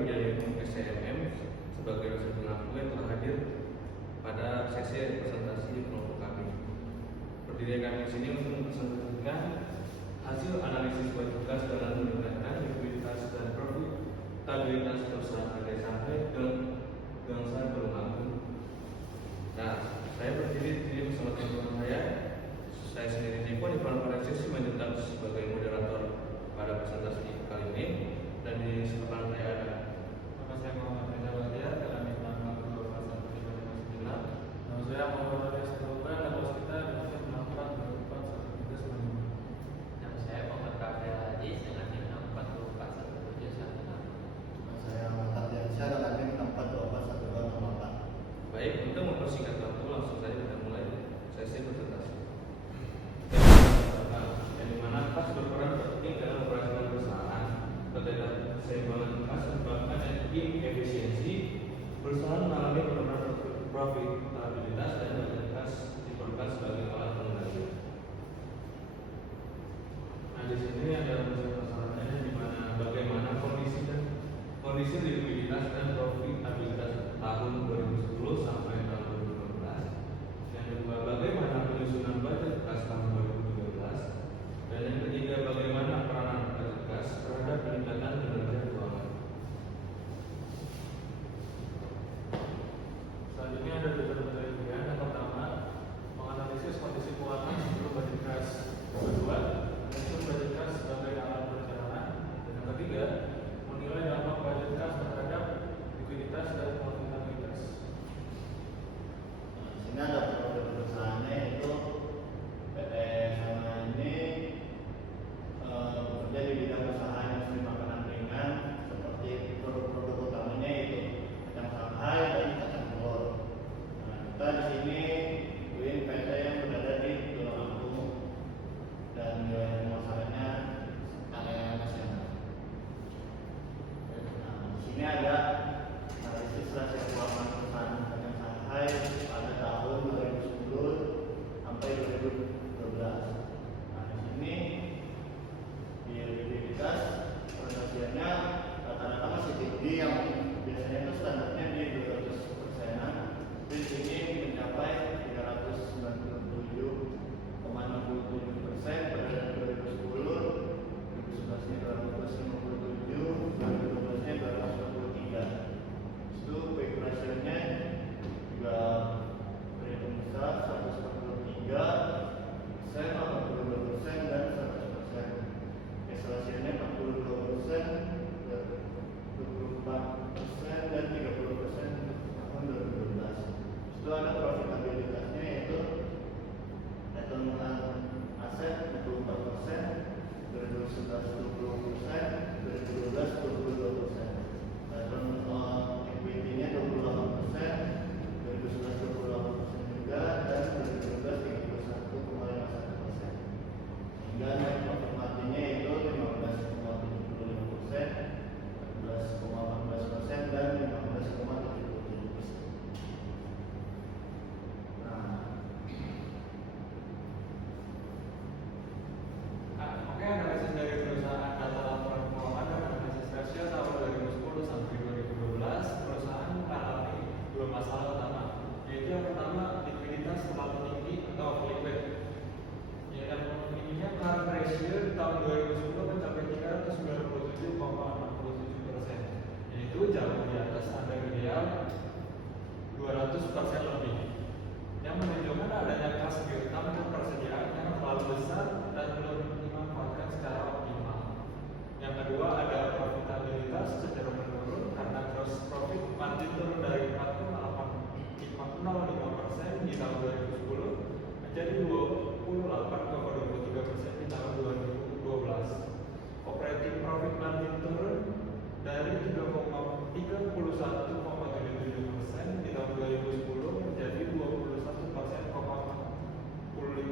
Wijaya SCMM sebagai dosen pengaku yang telah hadir pada sesi presentasi kelompok kami. Berdiri kami di sini untuk mempresentasikan hasil analisis wajib tugas dalam meningkatkan likuiditas dan profitabilitas perusahaan harga sampai dengan Gunung Agung. Nah, saya berdiri di sini bersama teman-teman saya sendiri Dipo di peran Alexis menjabat sebagai moderator pada presentasi kali ini, dan di sebelah saya ada saya Muhammad Reza Bahtiar, kami nama 24159. Nama saya Muhammad Reza Bahtiar, dan bos kita dengan NIM 64141395. Nama saya Muhammad Rafael Haji dengan NIM 64141316. Nama saya Muhammad Diansyah dengan NIM 64241264. baik. Untuk mempersingkat waktu, langsung saja kita mulai sesi presentasi. Yang dimana kas berperan penting dalam operasional perusahaan. Terdapat keseimbangan kas menyebabkan efisiensi perusahaan mengalami penurunan profitabilitas dan nilai kas diperlukan sebagai alat pengendalian. Nah, di sini ada masalahnya di mana bagaimana kondisi likuiditas dan profitabilitas tahun 2010 sampai tahun 2015. Yang kedua, bagaimana penyusunan budget kas tahun 2013. Dan yang ketiga, bagaimana peranan budget kas terhadap peningkatan kinerja keuangan. Selanjutnya ada beberapa penelitian. Yang pertama, menganalisis kondisi keuangan sebelum budget kas. Yang kedua, menyusun budget kas sebagai alat perencanaan. Dan yang ketiga, menilai dampak budget kas terhadap likuiditas dan profitabilitas. Di sini ada produk perusahaannya itu PT Sama ini bekerja di bidang usaha industri makanan ringan, seperti produk-produk utamanya itu kacang Shanghai dan kacang telur. Nah, kita di sini buin PT yang berada di Gunung Agung dan wilayah pemasarannya area nasional. Nah, di sini ada analisis rasio keuangan perusahaan kacang Shanghai pada tahun 2010 sampai 2012. Nah, di sini di likuiditas transaksinya rata-rata masih tinggi, yang biasanya itu standarnya di 200%-an. Di sini mencapai 397,67% pada 2010, 2011-nya 257, 2012-nya 243. Itu quick ratio-nya juga berhitung besar, 143%, 82%, dan 100%. Evaluasinya 42%, 24%, dan 30% untuk tahun 2012. Itu ada profitabilitasnya, yaitu return on aset 24%, 2011 20%, 2012 22%. Return on equity-nya 28%, 2011 28% juga, dan 2012 31,51%. Hingga net profit margin-nya itu 15,75%, 14,14%, dan 15,77%. Oke, analisis dari perusahaan data laporan keuangan dan analisis rasio tahun 2010 sampai 2012. Perusahaan mengalami dua masalah utama, yaitu yang pertama likuiditas terlalu tinggi atau liquid. Yang ininya current ratio di tahun 2010 mencapai 397,67%, yaitu jauh di atas standar ideal 200% lebih, yang menunjukkan adanya kas piutang dan persediaan yang terlalu besar dan belum dimanfaatkan secara optimal. Yang kedua, ada profitabilitas cenderung menurun karena gross profit margin turun dari 4,05% di tahun 2010 menjadi 28,23% di tahun 2012. Operating profit margin turun dari 31,77% di tahun 2010 menjadi 21,45%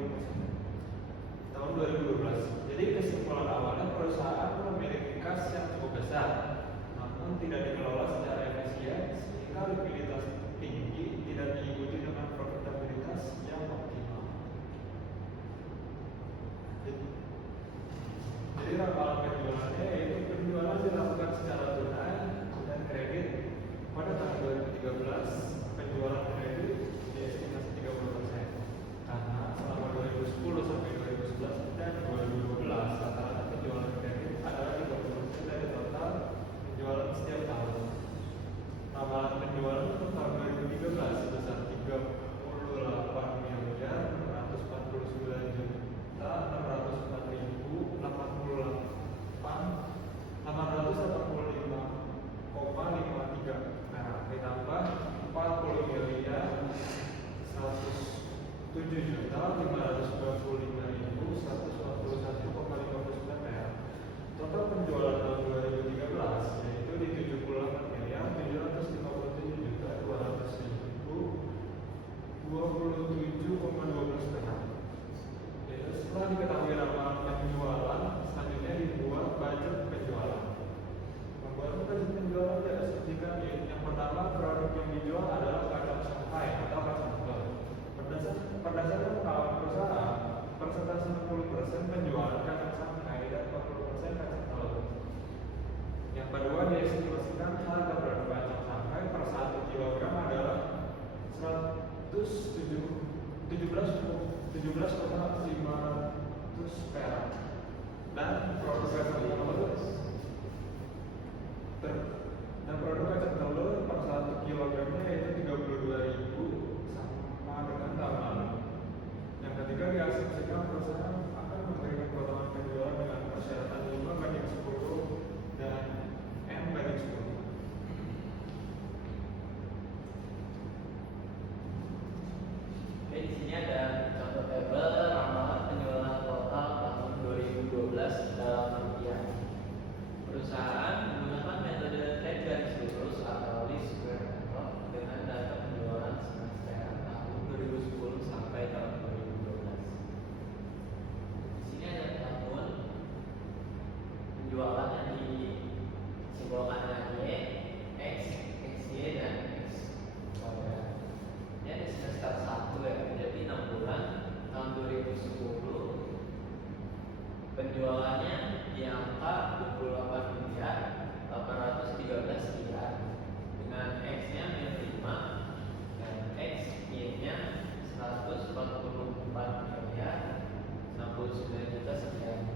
dijual adalah kacang Shanghai atau kacang kel. Berdasarkan pengalaman perusahaan, persentase 60% penjualan kacang Shanghai dan 40% kacang kel. Yang kedua, diestimasikan harga produk kacang Shanghai per 1 kg adalah 17,500 perak, dan produk kacang telur per 1 kilogramnya yaitu 32.000 sama dengan tahun lalu. Yang ketiga, diasumsikan perusahaan akan memberikan potongan penjualan dengan persyaratan 5:10 dan N/10. Oke, di sini ada contoh tabel ramalan penjualan total tahun 2012 dalam rupiah. Perusahaan menggunakan metode trade garis lurus atau least square method dengan data penjualan semester tahun 2010 sampai tahun 2012. Di sini ada tahun penjualan yang disimbolkan dengan Y, X, XY, dan X kuadrat. Ini ada semester 1 ya, jadi 6 bulan tahun 2010 penjualannya di angka 28.813 miliar dengan X-nya -5 dan X-Y-nya 144 miliar 69 juta sekian.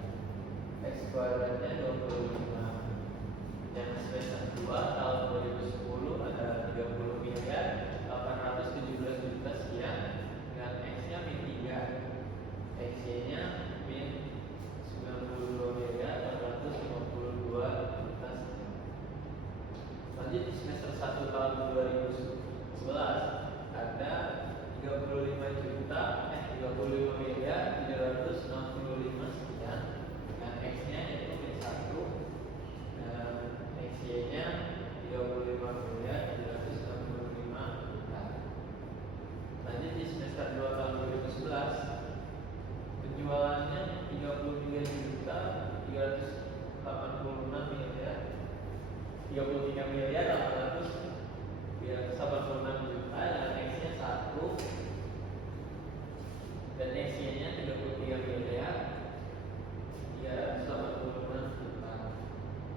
X kuadratnya 25. Dan semester 2 tahun 2010 ada 30 miliar 817 juta sekian dengan X-nya -3, X-Y-nya -92 miliar 452 juta sekian. Lanjut di semester 1 tahun 2011 ada 35 miliar 365 sekian dengan X-nya yaitu -1 dan XY-nya 35 miliar 365 juta. Lanjut di semester 2 tahun 2011 penjualannya 33 juta 386 miliar 33 miliar 886 juta dan X-nya 1 dan XY-nya 33 miliar 386 juta.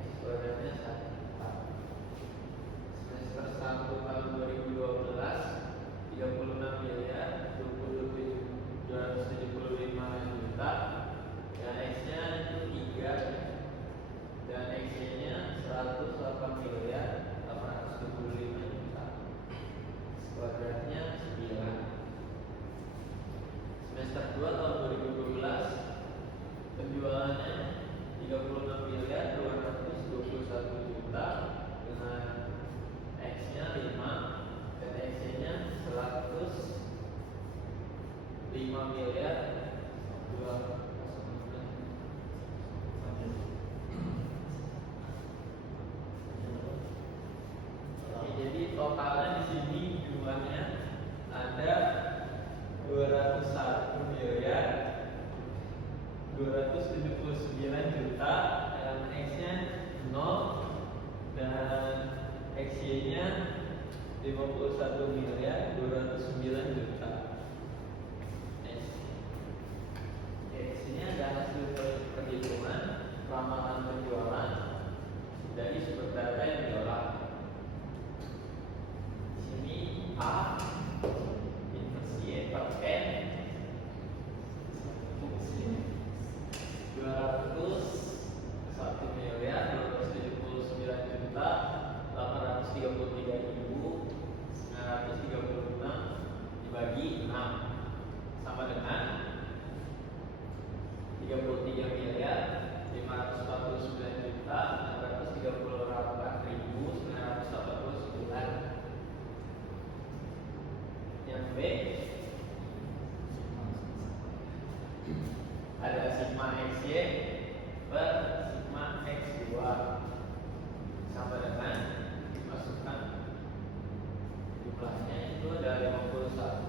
X kuadratnya 1 juta. Semester 1 tahun 2012 36 miliar 275 juta dan X-nya itu 3 dan XY-nya 108 miliar 825 juta. Kuadratnya 9. Semester 2 tahun 2012 penjualannya 36 miliar 221 juta dengan X-nya 5 dan XY-nya 105 miliar 209. Oke, jadi totalnya di sini jumlahnya ada 201 miliar 279 juta dan X-nya 0 dan XY-nya 51 miliar 209 juta. Oke, di sini ada hasil perhitungan ramalan penjualan dari sumber data yang diolah. Di sini A inversi Y per N 201 miliar 279 juta 833.936 dibagi 6 sama dengan 33 miliar 549 juta 638.989. Yang B ada sigma XY per sigma X2 sama dengan dimasukkan jumlahnya itu ada 51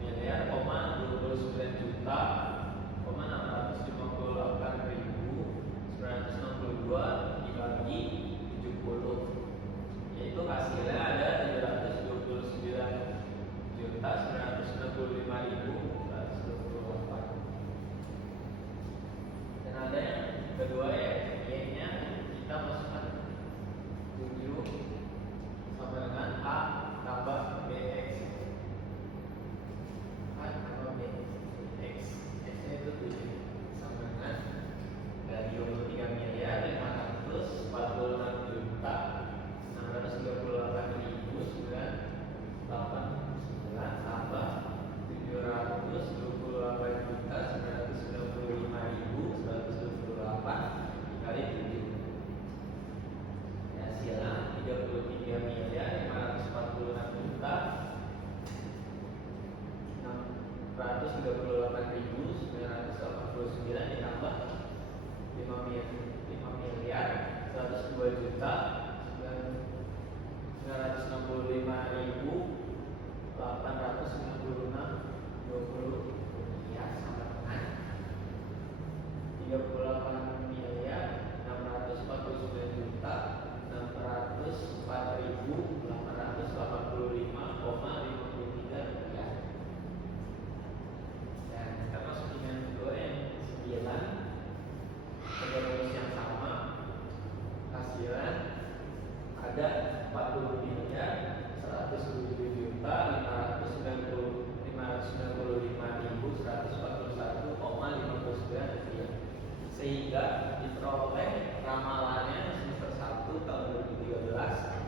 miliar, 29 juta, 658.962 dibagi 70, yaitu hasilnya rupiah. Dan kita masuk dengan kedua yang 9 pada rumus yang sama. Hasilan ada 40 miliar 107 juta 595.141,59 rupiah, sehingga diperoleh ramalannya semester 1 tahun 2013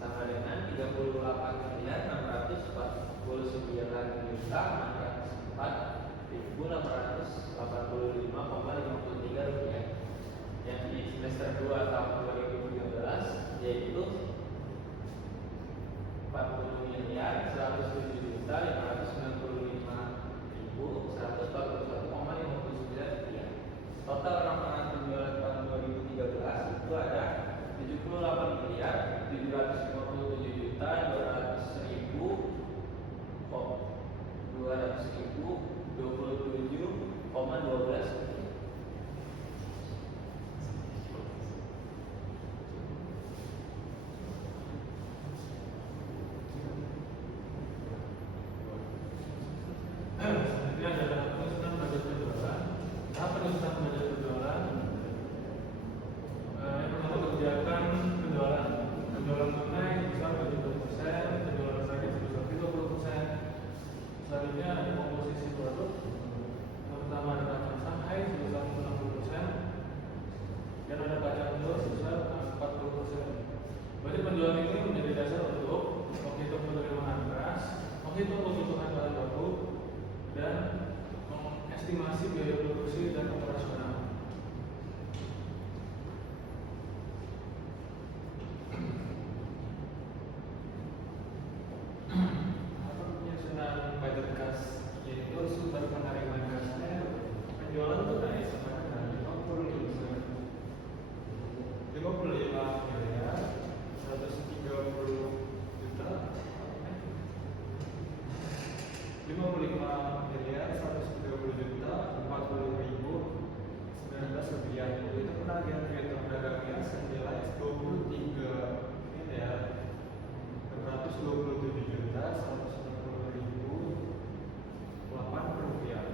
sama dengan 38.649.645,53 rupiah. Yang di semester 2 tahun 2013 yaitu 40 miliar 107 juta 595.141,59 rupiah. Total ramalan penjualan tahun 2013 itu ada 78 miliar 757 juta 200.227,12 rupiah. Selanjutnya adalah penyusunan budget penjualan. Tahap penyusunan budget penjualan. Yang pertama kebijakan penjualan. Penjualan tunai sebesar 70%, penjualan kredit sebesar 30%. Selanjutnya ada komposisi produk. Yang pertama ada pajak Shanghai sebesar 60%, dan ada pajak Indo sebesar 40%. Budget penjualan ini menjadi dasar untuk menghitung penerimaan beras, menghitung kebutuhan bahan baku, dan mengestimasi biaya produksi dan operasional. Penyusunan budget kas yaitu sumber penerimaan kasnya penjualan tunai sama dengan 55 miliar 130 juta 55 miliar 130 juta 40.019 rupiah. Itu penagihan neraca dagangnya senilai 23 miliar 627 juta 160.008 rupiah.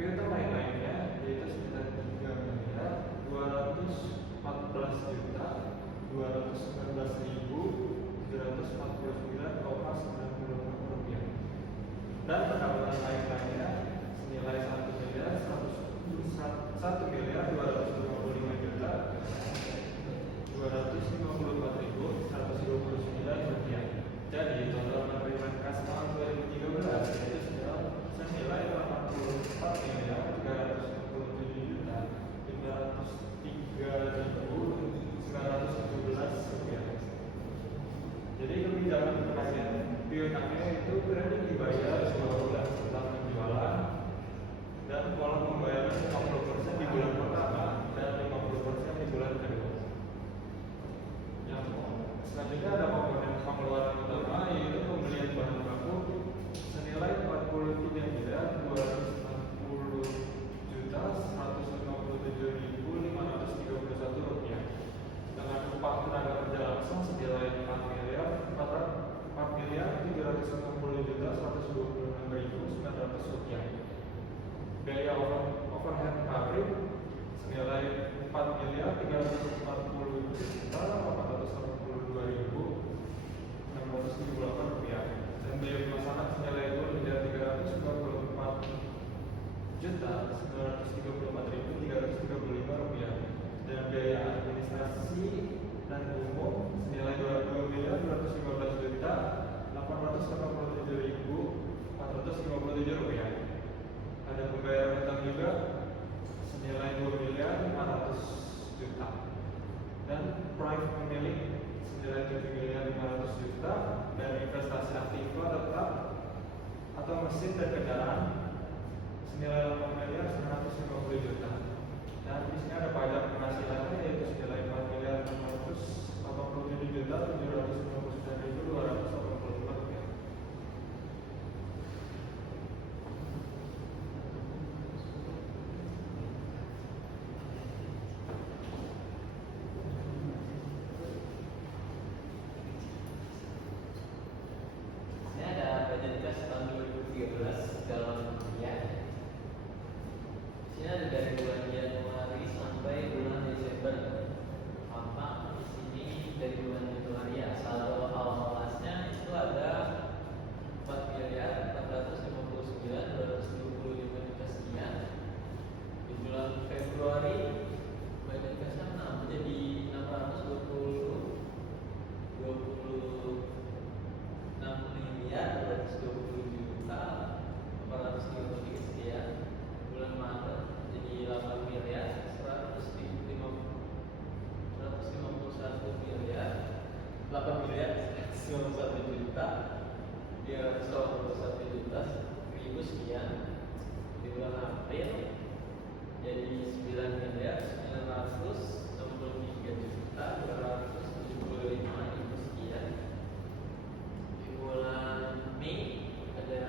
Piutang lain-lainnya yaitu senilai 3 miliar 214 juta 219.749,90 rupiah. Dan pendapatan lain-lainnya senilai 1 miliar 255 juta 254.129 rupiah. Jadi total penerimaan kas tahun 2013 yaitu senilai 84 miliar 367 juta 503.917 rupiah. Jadi kebijakan penagihan piutangnya itu kredit dibayar 2 bulan setelah penjualan, dan pola pembayaran 50% di bulan pertama dan 50% di bulan kedua. Yang selanjutnya ada komponen pengeluaran utama yaitu pembelian bahan baku senilai 43 miliar 260 juta 157.531 rupiah, dengan upah tenaga kerja langsung senilai 4 miliar 360 juta 126.900 rupiah. Biaya overhead pabrik senilai 4 miliar 340 juta 482.678 rupiah, dan biaya pemasaran senilai 2 miliar 324 juta 934.335 rupiah, dan biaya administrasi dan umum senilai 2 miliar 215 juta 887.457 rupiah. Ada pembayaran utang juga senilai 2 miliar 500 juta, dan private pemilik senilai 7 miliar 500 juta, dan investasi aktiva tetap atau mesin dan kendaraan senilai 8 miliar 950 juta. Dan di sini ada pajak penghasilannya yaitu senilai 4 miliar 587 juta 799.285 rupiah. 8 miliar 91 juta 381 juta ribu sekian. Di bulan April jadi 9 miliar 963 juta 275 ribu sekian. Di bulan Mei ada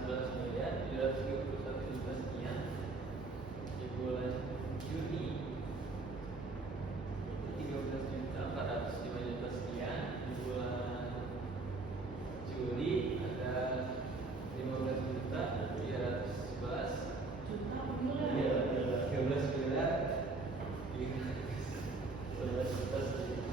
11 miliar 731 juta sekian. Di bulan Juni itu 13 juta 405 juta sekian. Di bulan Juli ada 15 juta 311 Iya, 13 miliar 11 juta sekian.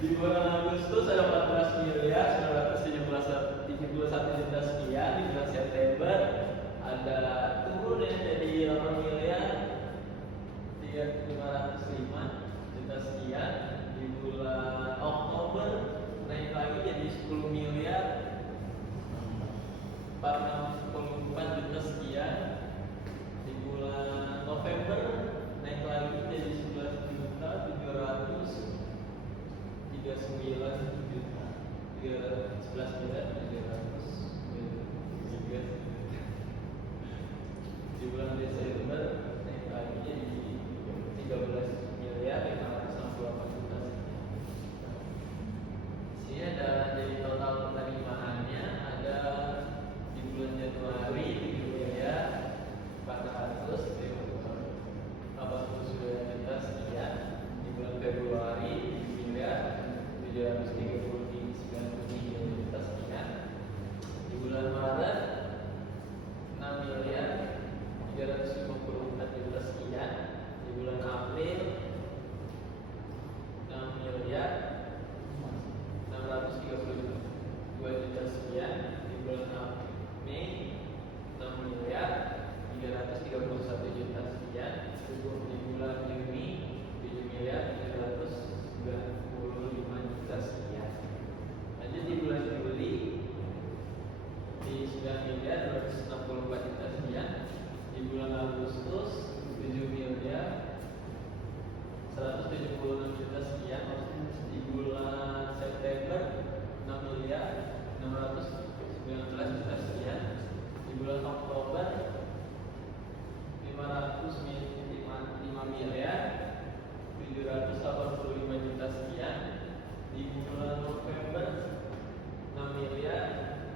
Di bulan Agustus ada 14 miliar 971 juta sekian. Di bulan September ada turun ya jadi 8 miliar 505 juta sekian. Di bulan Oktober naik lagi jadi 10 miliar 464 juta sekian. Di bulan November naik lagi jadi 11 juta 739 juta 11 miliar 300. Di bulan Desember naik lagi jadi 13 miliar 568 juta sekian. Sini ada jadi total penerimaannya ada di bulan Januari 7 miliar 489 juta sekian. Di bulan Februari 7 miliar 739 juta sekian. Di bulan Maret 6 miliar 354 juta sekian. Di bulan April 6 miliar 632 juta sekian. Di bulan Mei 6 miliar 331 juta sekian. Di bulan Juni 7 miliar 795 juta sekian. Lanjut di bulan Juli di 9 miliar 264 juta sekian. Di bulan Agustus 7 miliar 176 juta sekian. Di bulan September 6 miliar 619 juta sekian. Di bulan Oktober 505 miliar 785 juta sekian. Di bulan November 6 miliar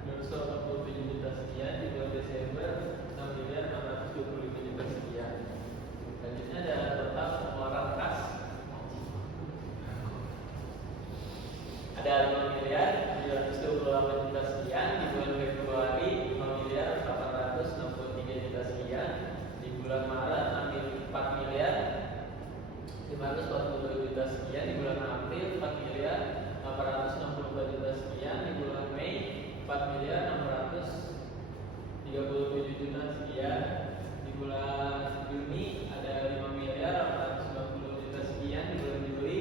287 juta sekian. Di bulan Desember 6 miliar 625 juta sekian. Selanjutnya ada total pengeluaran kas. Ada 5 miliar 728 juta sekian. Di bulan Februari 5 miliar 863 juta sekian. Di bulan Maret 4 miliar 542 juta sekian. Di bulan April 4 miliar 862 juta sekian. Di bulan Mei 4 miliar 637 juta sekian. Di bulan Juni ada 5 miliar 890 juta sekian. Di bulan Juli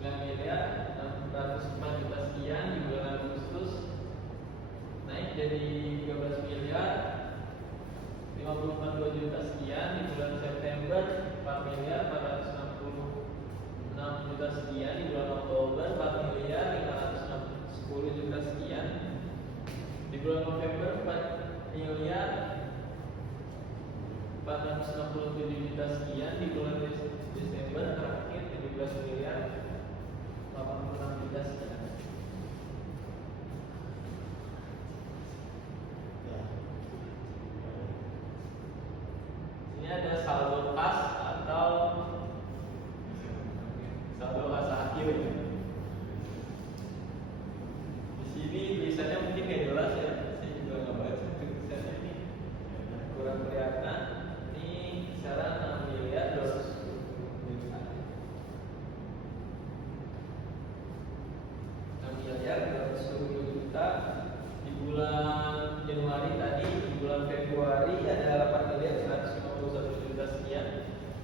9 miliar 604 juta sekian. Di bulan Agustus naik jadi 13 miliar 54 juta sekian. Di bulan September 4 miliar 466 juta sekian. Di bulan Oktober 4 miliar 510 juta sekian. Di bulan November 4 miliar 467 juta sekian. Di bulan Desember terakhir 17 miliar 86 juta sekian. Ini ada saldo kas atau saldo kas akhir. Di sini tulisannya mungkin nggak jelas ya. Saya juga nggak baca tulisannya ini. Kurang kelihatan. Ini kisaran 6 miliar 200 juta. 6 miliar 220 juta. Di bulan Januari tadi, di bulan Februari ada 8 miliar 151 juta sekian.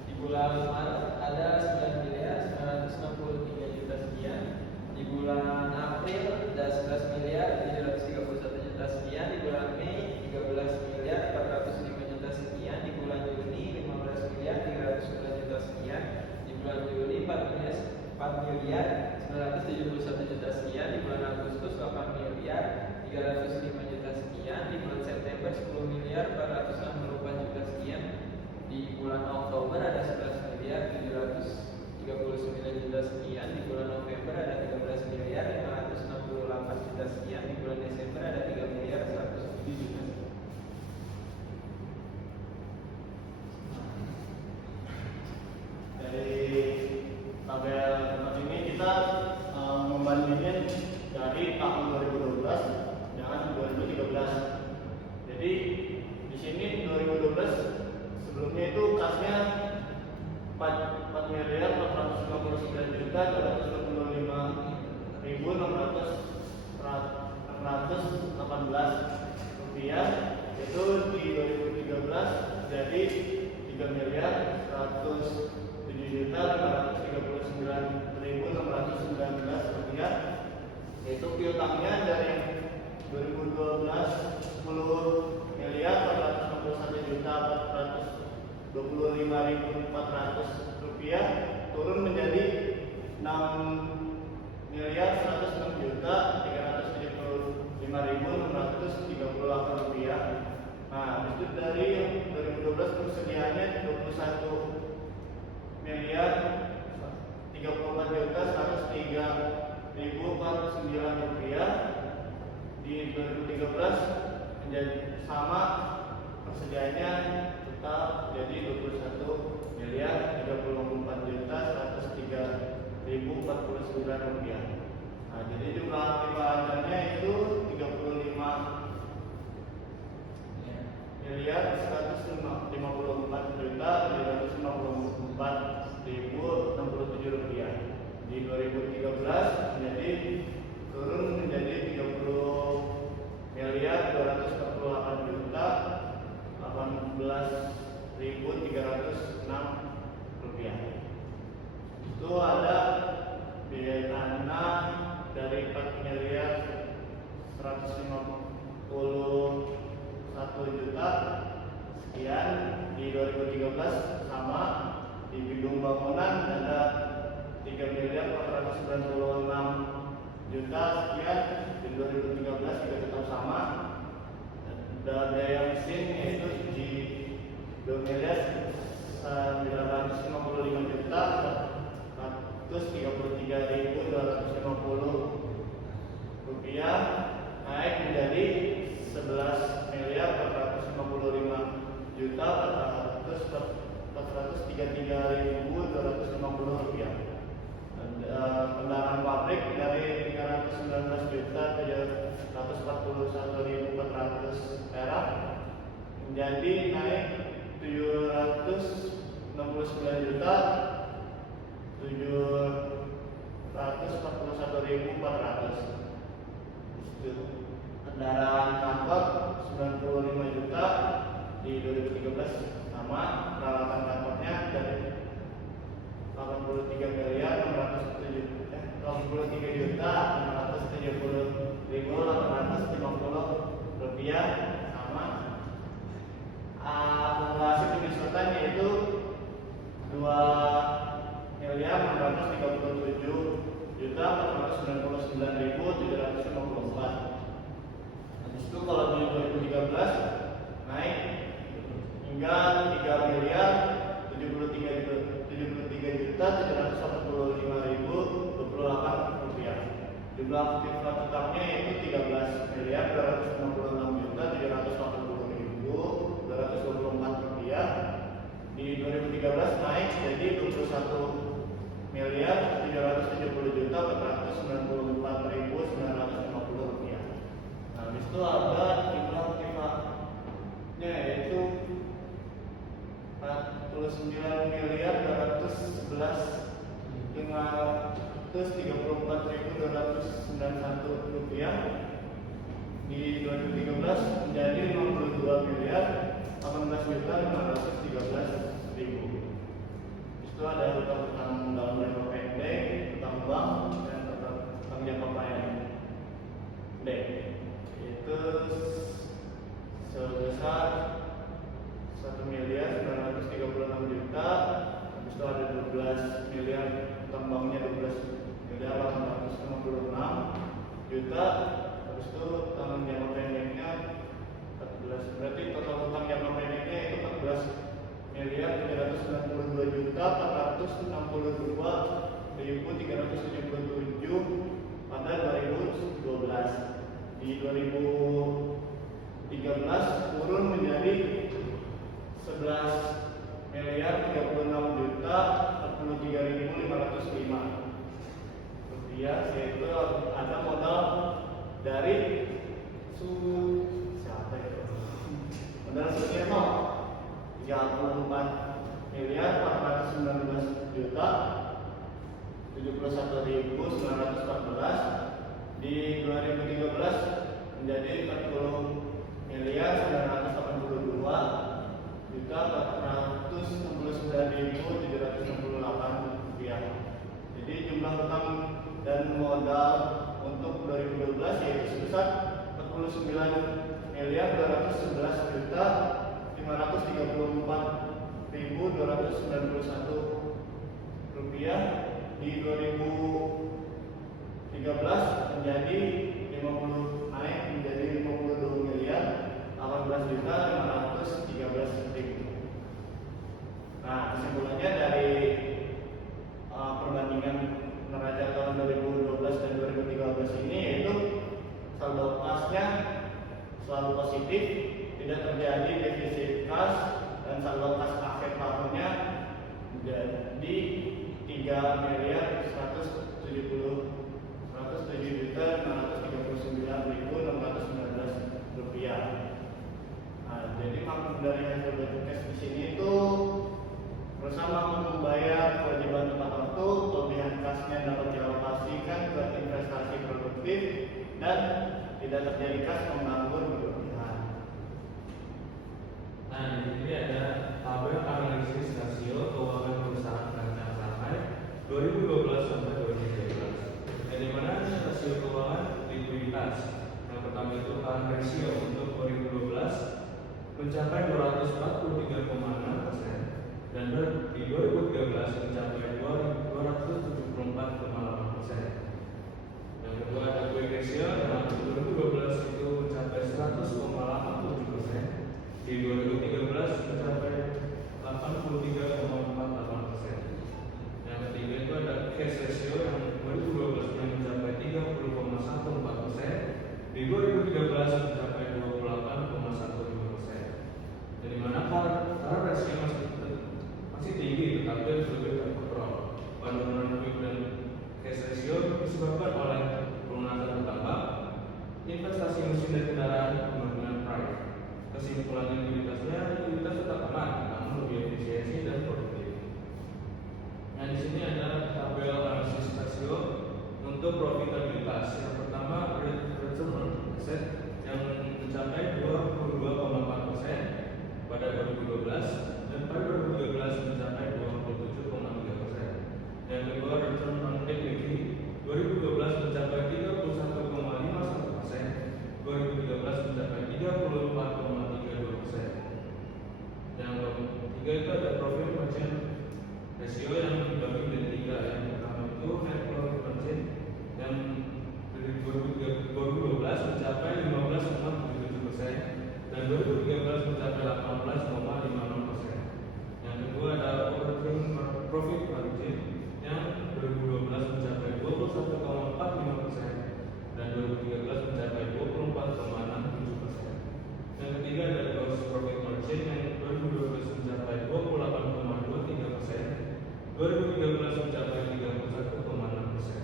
Di bulan Maret ada 9 miliar 963 juta sekian. Di bulan April ada 11 miliar 731 juta sekian. Di bulan Mei 13 miliar 405 juta sekian. Di bulan Juni 15 miliar 311 juta sekian. Di bulan Juli 14 miliar 971 juta sekian, di bulan Agustus 8 miliar 305 juta sekian, di bulan September 10 miliar 464 juta sekian, di bulan Oktober ada 11 miliar 739 juta sekian, di bulan November ada 13 miliar 568 juta sekian, di bulan Desember ada 3 miliar 107 juta sekian. Dari tabel berikut ini kita membandingin dari tahun 2012 dengan 2013. Jadi di sini 2012 sebelumnya itu kasnya 4 miliar 459 juta 225 ribu 618 rupiah, itu di 2013 jadi 3 miliar 107 juta 539 ribu 619 rupiah. Itu piutangnya dari 2012 10 miliar 461 juta 425 ribu 400 rupiah turun menjadi 6 miliar 106 juta 375 ribu 638 rupiah. Nah, itu dari 2012 persediaannya 21 miliar 34 juta 103 ribu 49 rupiah. Di 2013 menjadi sama persediaannya tetap jadi 21 miliar 34 juta 103 ribu 49 rupiah. Nah, jadi jumlah timbangannya itu 35 miliar 154 juta 754 ribu 67 rupiah. Di 2013 menjadi turun menjadi 30 miliar 248 juta 18 ribu 306 rupiah. Itu ada biaya tanah dari 4 miliar 151 juta sekian. Di 2013 sama. Di bidang bangunan ada 3 miliar 496 juta sekian. Di 2013 juga tetap sama. Dan biaya mesin yaitu di 2 miliar 955 juta 133.250 rupiah, naik menjadi 11 miliar 455 juta 433.250 rupiah. Kendaraan pabrik dari 319 juta 741.400 perak menjadi naik 769 juta 741.400. Kendaraan kantor 95 juta di 2013 sama. Peralatan kantornya dari 83 miliar 83 juta 670.850 rupiah sama. Akumulasi penyusutan yaitu 2 miliar 637 juta 499.754. Habis itu kalau di 2013 naik hingga 3 miliar 73 juta 745.028 rupiah. Jumlah aktivitas tetapnya yaitu 13 miliar 256 juta 780.224 rupiah. Di 2013 naik jadi 21 miliar 370 juta 494.950 rupiah. Nah, habis itu ada jumlah aktivitasnya yaitu 49 miliar 211.534.291 rupiah. Di 2013 menjadi 52 miliar 18 juta 513 ribu. Itu ada utang dalam jangka pendek, utang bank, dan utang jangka pendek. Itu sebesar 1 miliar 936 juta. Habis itu ada 12 miliar utang banknya 12 juta, habis itu utang jangka pendeknya 14, berarti total utang jangka pendeknya itu 14 miliar 392 juta 462.377 pada 2012. Di 2013 turun menjadi 11 miliar 36 juta 43.505 rupiah, yaitu ada modal dari siapa itu? Modal Sudirno 34 miliar 419 juta 71.914. Di 2013 menjadi 40 miliar 982 juta 469.768 rupiah. Jadi jumlah utang dan modal untuk 2012 yaitu sebesar 49 miliar 211 juta 534.291 rupiah. Di 2013 menjadi 50 naik menjadi 52 miliar 18 juta 513 ribu. Nah, kesimpulannya dari perbandingan neraca tahun 2012 dan 2013 ini yaitu saldo kasnya selalu positif, tidak terjadi defisit kas, dan saldo kas akhir tahunnya menjadi 3 miliar 107 juta 639.619 rupiah. Nah, jadi makna dari hasil budget cash di sini itu bersama membayar kewajiban tepat waktu, kelebihan kasnya dapat dialokasikan ke investasi produktif dan tidak terjadi kas menganggur berlebihan. Nah, di sini ada tabel analisis rasio keuangan perusahaan rancang sampai 2012 sampai 2013. Yang dimana rasio keuangan likuiditas. Yang pertama itu current ratio untuk 2012 mencapai 243,6% dan di 2013 mencapai 274,8%. Yang kedua ada quick ratio yang 2012 itu mencapai 100,87%. Di 2013 mencapai 83,48%. Yang ketiga itu ada cash ratio yang 2012 yang mencapai 30,14%. Di 2013 mencapai 28,15%. Jadi mana current ratio masih tinggi tetapi sulit terkontrol. Penurunan quick dan cash ratio disebabkan oleh pelunasan tambang, investasi mesin dan kendaraan, pembangunan proyek. Kesimpulan likuiditas tetap aman, namun lebih efisiensi dan produktif. Nah, di sini ada tabel analisis rasio untuk profitabilitas. Yang pertama return on asset yang mencapai 22,4% pada 2012 dan pada 2013 mencapai 27,3%. Yang kedua return on equity 2012 mencapai 31,51%, 2013 mencapai 34,32%. Yang ketiga itu ada profit margin ratio yang dibagi menjadi 3. Yang pertama itu net profit margin yang dari 2012 mencapai 15,77% dan 2013 mencapai 18,56%. Yang kedua ada operating profit margin yang 2012 mencapai 21,45% dan 2013 mencapai 24,67%. Yang ketiga ada gross profit margin yang 2012 mencapai 28,23%, 2013 mencapai 31,6%.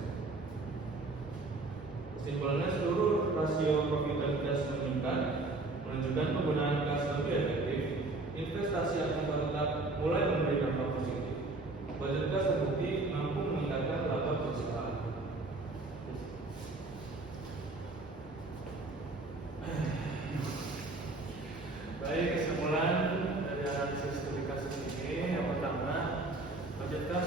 Kesimpulannya seluruh rasio profitabilitas meningkat, menunjukkan penggunaan kas lebih efektif, investasi akan tetap mulai memberi dampak positif. Budget kas terbukti mampu meningkatkan laba perusahaan. Baik, kesimpulan dari analisis studi kasus ini yang pertama, budget kas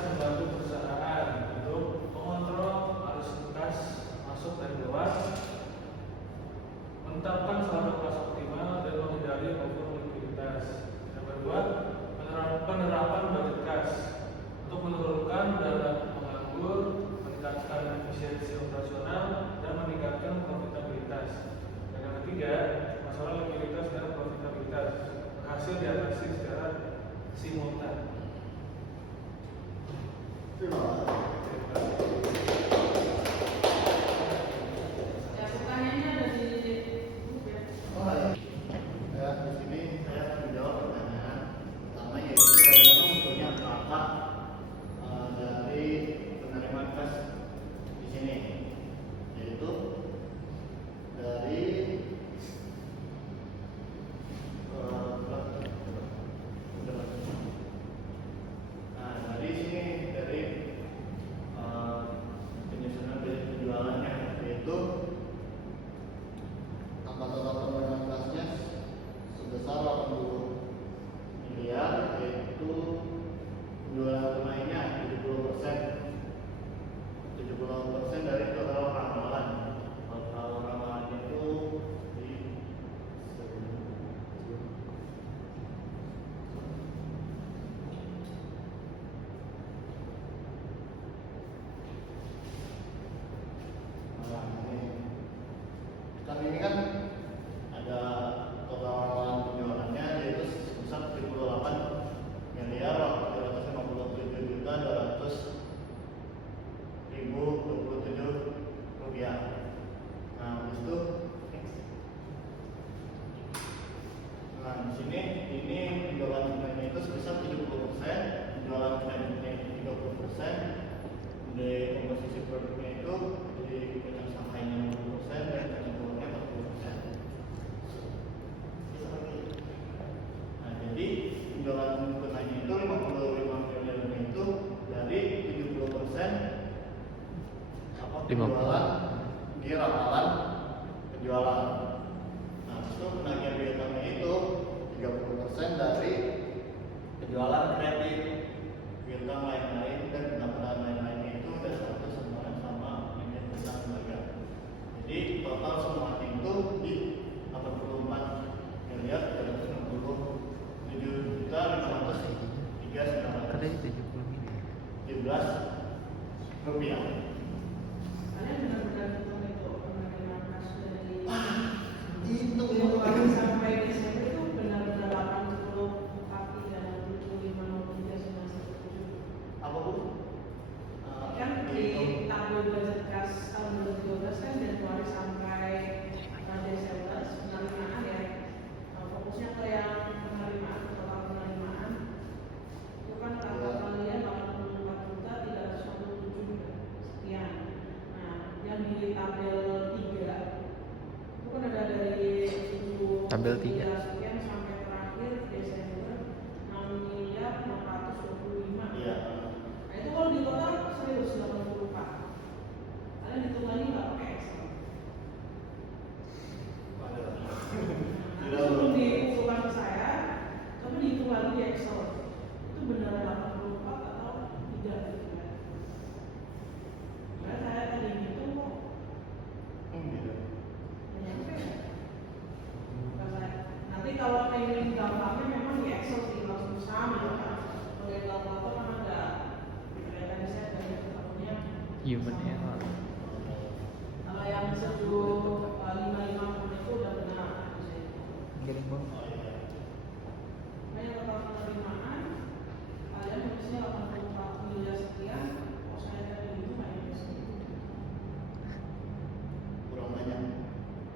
kas di sini, yaitu dari dari sini, dari penyusunan biaya penjualannya, yaitu angka total penjualan kasnya sebesar 80 miliar, yaitu penjualan tunainya 70% dari total ramalan. Total ramalan itu di ini kan ada total ramalan penjualannya, yaitu sebesar 78 miliar 757 juta 200.027 rupiah. Nah, habis itu, nah di sini ini penjualan tunainya itu sebesar 70%, penjualan kreditnya 30%, di komposisi produknya itu di pecahan sangkainya 50% dan pecahan telurnya 40%. Nah, jadi penjualan tunainya itu 55 miliar itu dari 70% penjualan di ramalan penjualan. Nah, itu penagihan biaya tambahan itu 30% dari penjualan kredit, piutang lain-lain dan pendapatan lain-lainnya itu udah 100 sama dengan piutang lembaga. Jadi total semuanya itu di 84 miliar 367 juta 503.917 rupiah. Kalian benar-benar hitung itu penerima kas dari Itu Januari sampai Desember itu benar-benar 80 kaki dan 7503.917. apa Bu? Kan di tabel budget kas tahun 2012 kan Januari sampai Desember penerimaan ya. Fokusnya ke yang penerimaan, total penerimaan itu kan kata kalian 84.347 sekian. Nah, yang di tabel 3 itu kan ada dari Tabel 3. sekian sampai terakhir Desember 6 miliar 625. Iya. Nah, itu kalau di total 184. Kalian hitung lagi nggak pakai Excel? Nah, itu belum diusulkan ke saya, tapi dihitung lagi di Excel. Itu beneran 84 atau tidak gitu ya? Karena saya tadi hitung kok Gitu. nyampe ya. Nanti kalau pengen gampangnya memang di Excel sih langsung sama ya kan. Kalau yang kalkulator kan ada kelihatannya saya banyak ketemunya. Human error. Kalau yang 155 itu udah benar bisa itu. Getting more. Nah yang total penerimaan kalian harusnya 84 miliar sekian. Kalau saya tadi itu nggak yang segitu. Kurang banyak.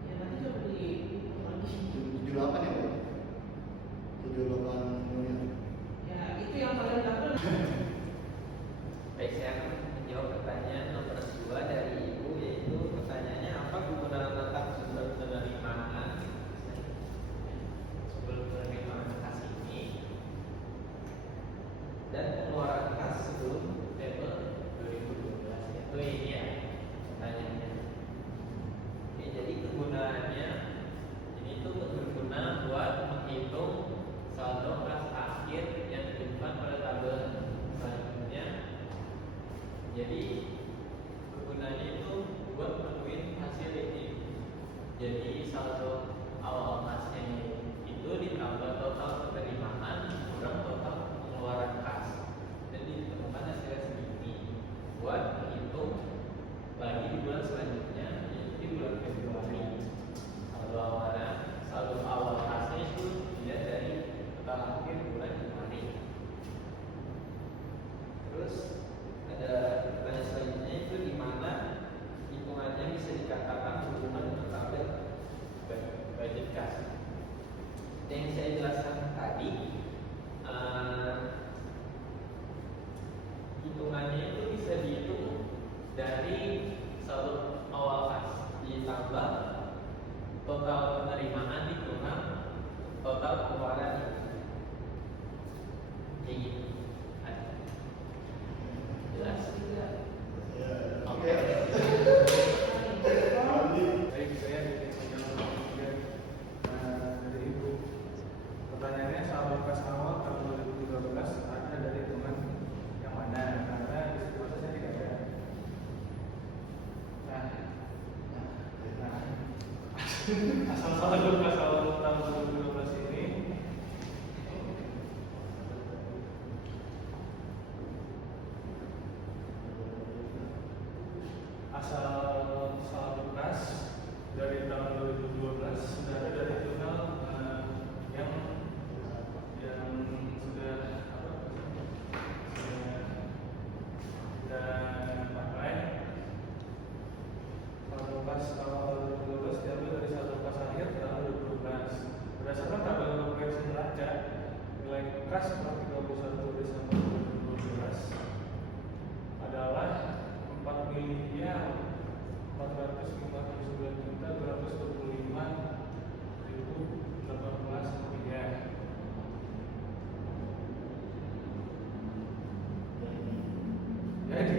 Ya nanti coba dihitung lagi. 78 ya Bu? 78 miliar. Ya itu yang kalian dapat. Baik, saya akan menjawab pertanyaan nomor 2 dari Ibu, yaitu pertanyaannya apa kegunaan letak sumber penerimaan kas ini dan pengeluaran kas sebelum September 2012. Itu ini ya pertanyaannya. Oke, jadi kegunaannya ini tuh berguna buat menghitung saldo kas akhir yang ditunjukkan pada tabel selanjutnya. Jadi kegunaannya itu buat menemuin hasil ini. Jadi saldo awal kasnya itu ditambah total penerimaan kurang total pengeluaran kas dan ditemukan hasilnya segini buat menghitung lagi di bulan selanjutnya, yaitu di bulan Februari. Saldo awal kasnya itu dilihat dari total akhir bulan Januari. Terus ada pertanyaan selanjutnya itu di mana hitungannya bisa dikatakan berhubungan dengan tabel. dari saldo awal kas ditambah total penerimaan dikurang total pengeluaran. Kayak gitu. Jelas? Ya, oke. Baik, saya dari Saudara Tiga dari Ibu. Pertanyaannya saldo kas awal tahun 2013 ada dari hitungan yang mana? Karena di situ prosesnya tidak ada. Asal saldo kas awal tahun 2012 ini asal saldo kas dari tahun 2012 sudah ada dari jurnal yang sudah kita pakai. Saldo kas awal 2012 diambil dari saldo kas akhir tahun 2012 berdasarkan tabel proyeksi neraca. Nilai kas per 31 Desember 2012 adalah 4.459.225.018 rupiah. Jadi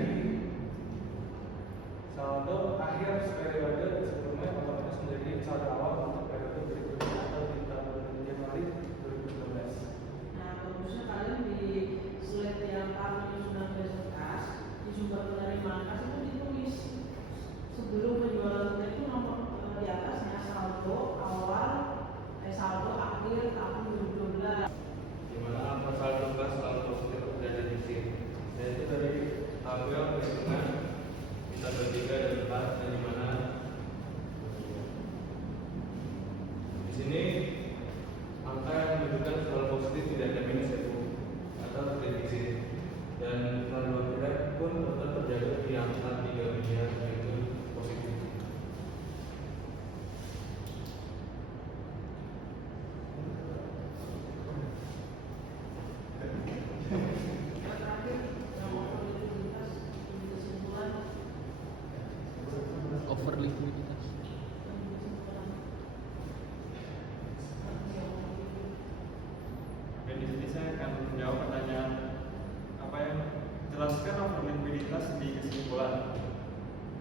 saldo akhir periode sebelumnya otomatis menjadi saldo awal untuk periode berikutnya atau di tahun Januari 2012. Nah, bagusnya kalian di slide yang kami sudah kas di sumber penerimaan kas itu ditulis sebelum penjualan itu nomor di atasnya saldo awal saldo akhir tahun 2012. Di mana angka saldo kas saldo positif berada di sini. Dan itu dari tabel perhitungan kita bertiga dan 4 dan di mana di sini angka yang menunjukkan saldo positif tidak ada minus itu atau defisit, dan saldo direct pun tetap terjaga di angka 3 miliar yaitu positif. Yang terakhir yang over likuiditas di kesimpulan Over likuiditas. Oke, di sini saya akan menjawab pertanyaan apa yang jelaskan over likuiditas di kesimpulan.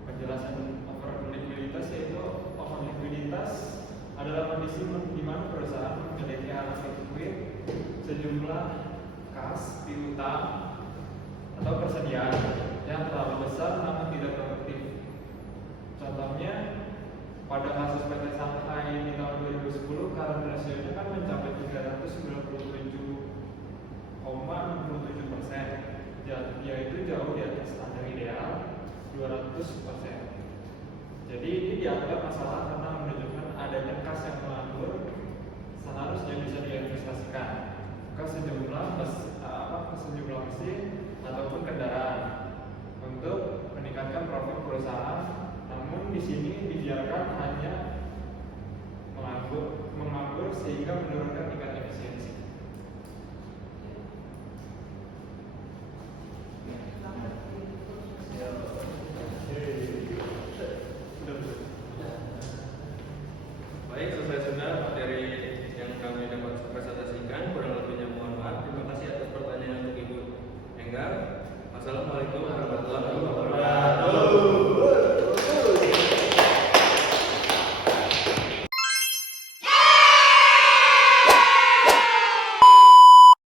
Penjelasan over likuiditas yaitu over likuiditas adalah kondisi di mana perusahaan memiliki alat likuid sejumlah kas piutang atau persediaan yang terlalu besar namun tidak produktif. Contohnya pada kasus PT Shanghai di tahun 2010 current ratio-nya kan mencapai 397,67%, yaitu jauh di atas standar ideal 200%. Jadi ini dianggap masalah karena menunjukkan adanya kas yang menganggur seharusnya bisa diinvestasikan ke sejumlah mesin ataupun kendaraan untuk meningkatkan profit perusahaan. Namun di sini dibiarkan hanya menganggur sehingga menurunkan